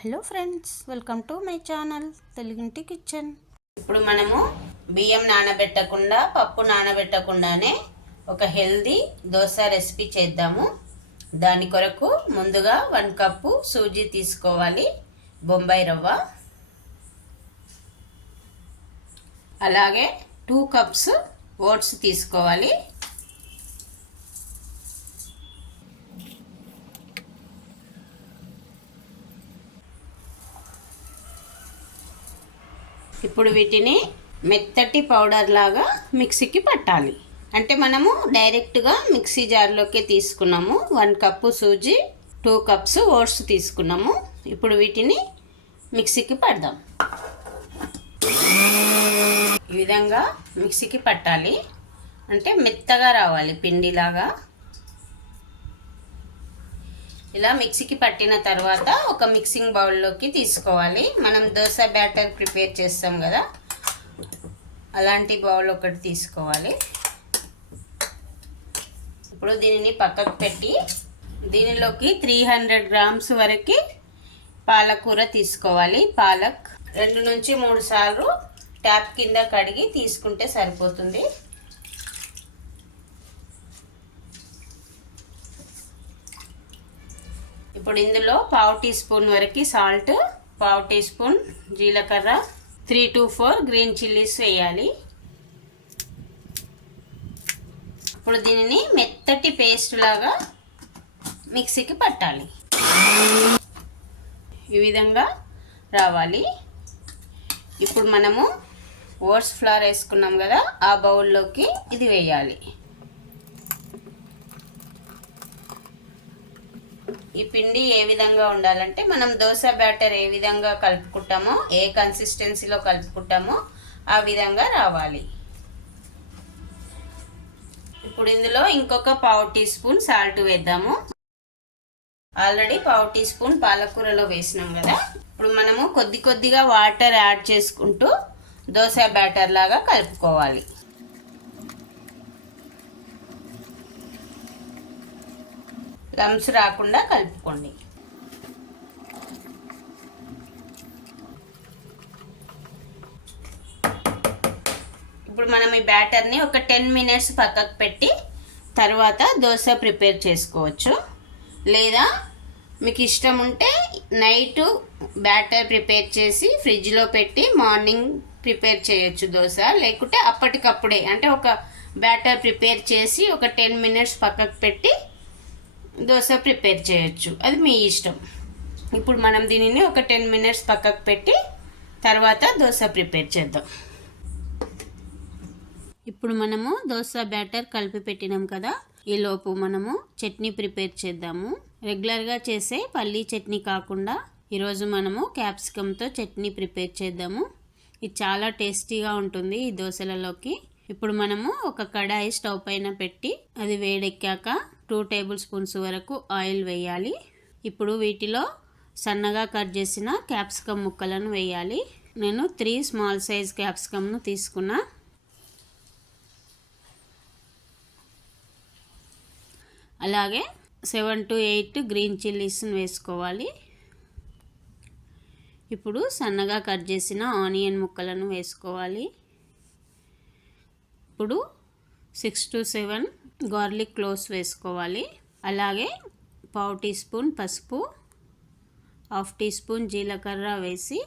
Hello friends, welcome to my channel తెలుగింటి kitchen. ఇప్పుడు మనము బియ్యం నానబెట్టకుండా పప్పు నానబెట్టకుండానే ఒక హెల్దీ దోశ రెసిపీ చేద్దాము. దాని కొరకు ముందుగా 1 కప్పు సూజీ తీసుకోవాలి, బొంబాయి రవ్వ. అలాగే 2 కప్స్ ఓట్స్ తీసుకోవాలి. ఇప్పుడు వీటిని మెత్తటి పౌడర్ లాగా మిక్సీకి పట్టాలి. అంటే మనము డైరెక్ట్గా మిక్సీ జార్లోకి తీసుకున్నాము. 1 కప్పు సూజీ, 2 కప్స్ ఓట్స్ తీసుకున్నాము. ఇప్పుడు వీటిని మిక్సీకి పడదాం. ఈ విధంగా మిక్సీకి పట్టాలి, అంటే మెత్తగా రావాలి పిండిలాగా. ఇలా మిక్సీకి పట్టిన తర్వాత ఒక మిక్సింగ్ బౌల్లోకి తీసుకోవాలి. మనం దోశ బ్యాటర్ ప్రిపేర్ చేస్తాం కదా, అలాంటి బౌల్ ఒకటి తీసుకోవాలి. ఇప్పుడు దీనిని పక్కకు పెట్టి దీనిలోకి 300 గ్రామ్స్ వరకు పాలకూర తీసుకోవాలి. పాలక్ 2 నుంచి 3 సార్లు ట్యాప్ కింద కడిగి తీసుకుంటే సరిపోతుంది. ఇప్పుడు ఇందులో 1/2 టీ స్పూన్ వరకు సాల్ట్, 1/2 టీ స్పూన్ జీలకర్ర, 3 to 4 గ్రీన్ చిల్లీస్ వేయాలి. ఇప్పుడు దీనిని మెత్తటి పేస్ట్ లాగా మిక్సీకి పట్టాలి. ఈ విధంగా రావాలి. ఇప్పుడు మనము ఓట్స్ ఫ్లోర్ వేసుకున్నాం కదా, ఆ బౌల్లోకి ఇది వేయాలి. ఈ పిండి ఏ విధంగా ఉండాలంటే మనం దోశ బ్యాటర్ ఏ విధంగా కలుపుకుంటామో, ఏ కన్సిస్టెన్సీలో కలుపుకుంటామో ఆ విధంగా రావాలి. ఇప్పుడు ఇందులో ఇంకొక 1/2 టీ స్పూన్ సాల్ట్ వేద్దాము. ఆల్రెడీ 1/2 టీ స్పూన్ పాలకూరలో వేసినాం కదా. ఇప్పుడు మనము కొద్ది కొద్దిగా వాటర్ యాడ్ చేసుకుంటూ దోశ బ్యాటర్ లాగా కలుపుకోవాలి. లమ్స్ రాకుండా కలుపుకోండి. ఇప్పుడు మనం ఈ బ్యాటర్ని ఒక 10 మినిట్స్ పక్కకు పెట్టి తర్వాత దోశ ప్రిపేర్ చేసుకోవచ్చు. లేదా మీకు ఇష్టం ఉంటే నైట్ బ్యాటర్ ప్రిపేర్ చేసి ఫ్రిడ్జ్లో పెట్టి మార్నింగ్ ప్రిపేర్ చేయొచ్చు దోశ. లేకుంటే అప్పటికప్పుడే, అంటే ఒక బ్యాటర్ ప్రిపేర్ చేసి ఒక 10 మినిట్స్ పక్కకు పెట్టి దోశ ప్రిపేర్ చేయొచ్చు, అది మీ ఇష్టం. ఇప్పుడు మనం దీనిని ఒక 10 మినిట్స్ పక్కకు పెట్టి తర్వాత దోశ ప్రిపేర్ చేద్దాం. ఇప్పుడు మనము దోశ బ్యాటర్ కలిపి పెట్టినాం కదా, ఈలోపు మనము చట్నీ ప్రిపేర్ చేద్దాము. రెగ్యులర్గా చేసే పల్లీ చట్నీ కాకుండా ఈరోజు మనము క్యాప్సికమ్తో చట్నీ ప్రిపేర్ చేద్దాము. ఇది చాలా టేస్టీగా ఉంటుంది ఈ దోశలలోకి. ఇప్పుడు మనము ఒక కడాయి స్టవ్ పైన పెట్టి అది వేడెక్కాక 2 టేబుల్ స్పూన్స్ వరకు ఆయిల్ వేయాలి. ఇప్పుడు వీటిలో సన్నగా కట్ చేసిన క్యాప్సికమ్ ముక్కలను వేయాలి. నేను 3 స్మాల్ సైజ్ క్యాప్సికమ్ను తీసుకున్నా. అలాగే 7 to 8 గ్రీన్ చిల్లీస్ని వేసుకోవాలి. ఇప్పుడు సన్నగా కట్ చేసిన ఆనియన్ ముక్కలను వేసుకోవాలి. ఇప్పుడు 6 to 7 గార్లిక్ క్లోవ్స్ వేసుకోవాలి. అలాగే 1/2 టీ స్పూన్ పసుపు, 1/2 టీ స్పూన్ జీలకర్ర వేసి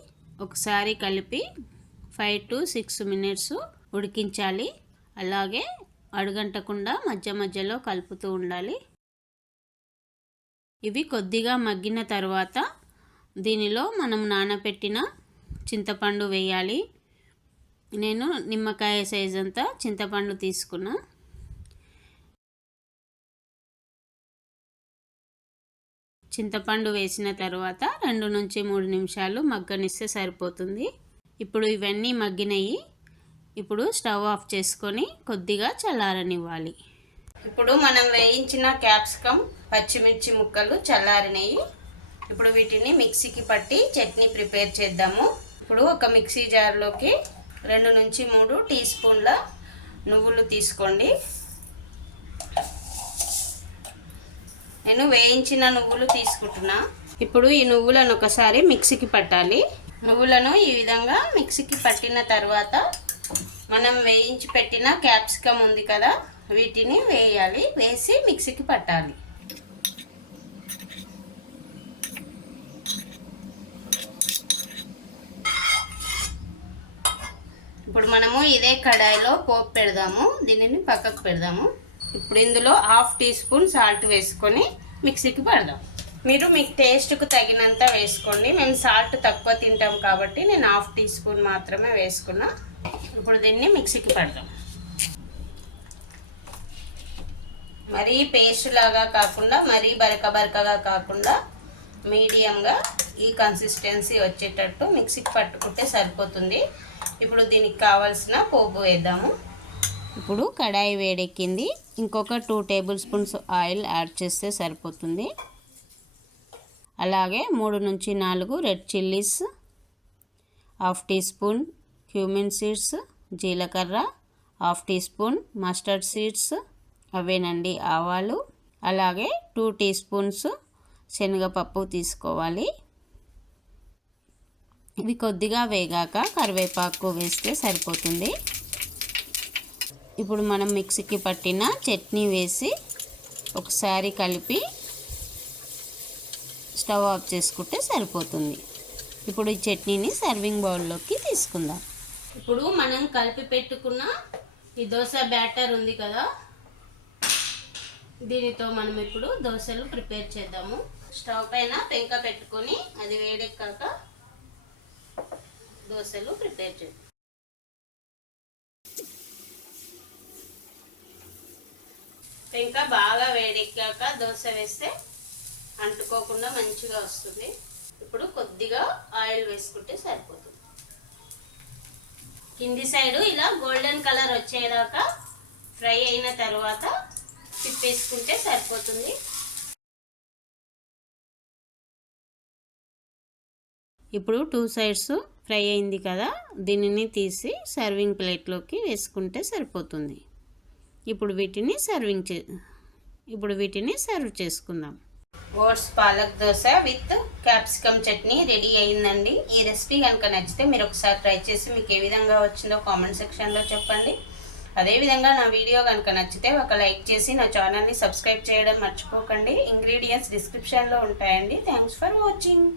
ఒకసారి కలిపి 5 to 6 మినిట్స్ ఉడికించాలి. అలాగే అడుగంటకుండా మధ్య మధ్యలో కలుపుతూ ఉండాలి. ఇవి కొద్దిగా మగ్గిన తర్వాత దీనిలో మనం నానబెట్టిన చింతపండు వేయాలి. నేను నిమ్మకాయ సైజ్ అంతా చింతపండు తీసుకున్నా. చింతపండు వేసిన తర్వాత 2 నుంచి 3 నిమిషాలు మగ్గనిస్తే సరిపోతుంది. ఇప్పుడు ఇవన్నీ మగ్గినవి. ఇప్పుడు స్టవ్ ఆఫ్ చేసుకొని కొద్దిగా చల్లారనివ్వాలి. ఇప్పుడు మనం వేయించిన క్యాప్సికమ్, పచ్చిమిర్చి ముక్కలు చల్లారినవి. ఇప్పుడు వీటిని మిక్సీకి పట్టి చట్నీ ప్రిపేర్ చేద్దాము. ఇప్పుడు ఒక మిక్సీ జార్లోకి 2 నుంచి 3 టీ స్పూన్ల నువ్వులు తీసుకోండి. నేను వేయించిన నువ్వులు తీసుకుంటున్నా. ఇప్పుడు ఈ నువ్వులను ఒకసారి మిక్సీకి పట్టాలి. నువ్వులను ఈ విధంగా మిక్సీకి పట్టిన తర్వాత మనం వేయించి పెట్టిన క్యాప్సికమ్ ఉంది కదా, వీటిని వేయాలి. వేసి మిక్సీకి పట్టాలి. ఇప్పుడు మనము ఇదే కడాయిలో పోపు పెడదాము. దీనిని పక్కకు పెడదాము. ఇప్పుడు ఇందులో 1/2 టీ స్పూన్ సాల్ట్ వేసుకొని మిక్సీకి పడదాం. మీరు మీకు టేస్ట్కు తగినంత వేసుకోండి. మేము సాల్ట్ తక్కువ తింటాం కాబట్టి నేను 1/2 టీ స్పూన్ మాత్రమే వేసుకున్నా. ఇప్పుడు దీన్ని మిక్సీకి పడదాం. మరీ పేస్ట్ లాగా కాకుండా మరీ బరకగా కాకుండా మీడియంగా ఈ కన్సిస్టెన్సీ వచ్చేటట్టు మిక్సీకి పట్టుకుంటే సరిపోతుంది. ఇప్పుడు దీనికి కావాల్సిన పోపు వేద్దాము. ఇప్పుడు కడాయి వేడెక్కింది. ఇంకొక 2 టేబుల్ స్పూన్స్ ఆయిల్ యాడ్ చేస్తే సరిపోతుంది. అలాగే 3 నుంచి 4 red chillies, 1/2 teaspoon cumin seeds, జీలకర్ర, 1/2 టీ స్పూన్ మస్టర్డ్ సీడ్స్, అవేనండి ఆవాలు, అలాగే 2 టీ స్పూన్స్ శనగపప్పు తీసుకోవాలి. ఇవి కొద్దిగా వేగాక కరివేపాకు వేస్తే సరిపోతుంది. ఇప్పుడు మనం మిక్సీకి పట్టిన చట్నీ వేసి ఒకసారి కలిపి స్టవ్ ఆఫ్ చేసుకుంటే సరిపోతుంది. ఇప్పుడు ఈ చట్నీని సర్వింగ్ బౌల్లోకి తీసుకుందాం. ఇప్పుడు మనం కలిపి పెట్టుకున్న ఈ దోశ బ్యాటర్ ఉంది కదా, దీనితో మనం ఇప్పుడు దోశలు ప్రిపేర్ చేద్దాము. స్టవ్ పైన పెంక పెట్టుకొని అది వేడెక్కాక దోశలు ప్రిపేర్ చేద్దాం. పెంక బాగా వేడెక్కాక దోశ వేస్తే అంటుకోకుండా మంచిగా వస్తుంది. ఇప్పుడు కొద్దిగా ఆయిల్ వేసుకుంటే సరిపోతుంది. కింది సైడు ఇలా గోల్డెన్ కలర్ వచ్చేదాకా ఫ్రై అయిన తర్వాత తిప్పేసుకుంటే సరిపోతుంది. ఇప్పుడు 2 సైడ్స్ ఫ్రై అయింది కదా, దీనిని తీసి సర్వింగ్ ప్లేట్లోకి వేసుకుంటే సరిపోతుంది. ఇప్పుడు వీటిని సర్వ్ చేసుకుందాం. Oats palak dosa with capsicum chutney ready అయిందండి. ఈ రెసిపీ కనుక నచ్చితే మీరు ఒకసారి ట్రై చేసి మీకు ఏ విధంగా వచ్చిందో కామెంట్ సెక్షన్లో చెప్పండి. అదేవిధంగా నా వీడియో కనుక నచ్చితే ఒక లైక్ చేసి నా ఛానల్ని సబ్స్క్రైబ్ చేయడం మర్చిపోకండి. ఇంగ్రీడియంట్స్ డిస్క్రిప్షన్లో ఉంటాయండి. Thanks for watching.